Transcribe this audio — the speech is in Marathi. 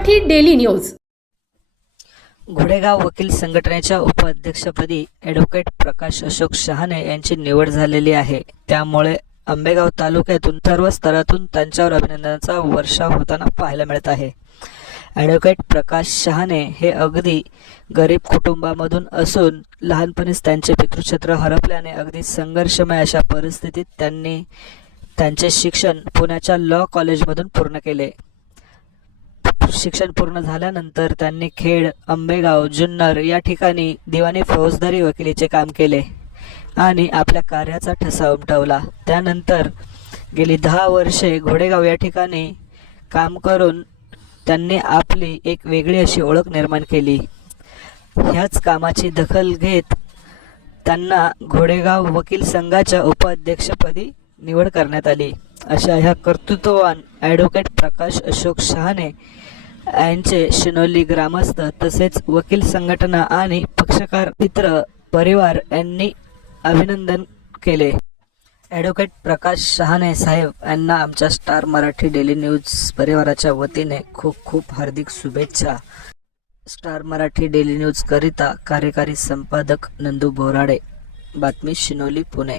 Marathi daily news. घोडेगाव वकील संघटनेच्या उपाध्यक्षपदी ॲडव्होकेट प्रकाश अशोक शहाणे यांची निवड झालेली आहे. त्यामुळे आंबेगाव तालुक्यातून सर्व स्तरातून त्यांच्यावर अभिनंदनाचा वर्षाव होताना पाहायला मिळत आहे. ॲडव्होकेट प्रकाश शहाणे हे अगदी गरीब कुटुंबामधून असून लहानपणीच त्यांचे पितृक्षेत्र हरपल्याने अगदी संघर्षमय अशा परिस्थितीत त्यांनी त्यांचे शिक्षण पुण्याच्या लॉ कॉलेजमधून पूर्ण केले. शिक्षण पूर्ण झाल्यानंतर त्यांनी खेड आंबेगाव जुन्नर या ठिकाणी दिवाणी फौजदारी वकिलीचे काम केले आणि आपल्या कार्याचा ठसा उमटवला. त्यानंतर गेली दहा वर्षे घोडेगाव या ठिकाणी काम करून त्यांनी आपली एक वेगळी अशी ओळख निर्माण केली. ह्याच कामाची दखल घेत त्यांना घोडेगाव वकील संघाच्या उपाध्यक्षपदी निवड करण्यात आली. अशा ह्या कर्तृत्ववान ॲडव्होकेट प्रकाश अशोक शहाने यांचे शिनोली ग्रामस्थ तसेच वकील संघटना आणि पक्षकार मित्र परिवार यांनी अभिनंदन केले. ॲडव्होकेट प्रकाश शहाणे साहेब यांना आमच्या स्टार मराठी डेली न्यूज परिवाराच्या वतीने खूप खूप हार्दिक शुभेच्छा. स्टार मराठी डेली न्यूज करिता कार्यकारी संपादक नंदू बोराडे. बातमी शिनोली पुणे.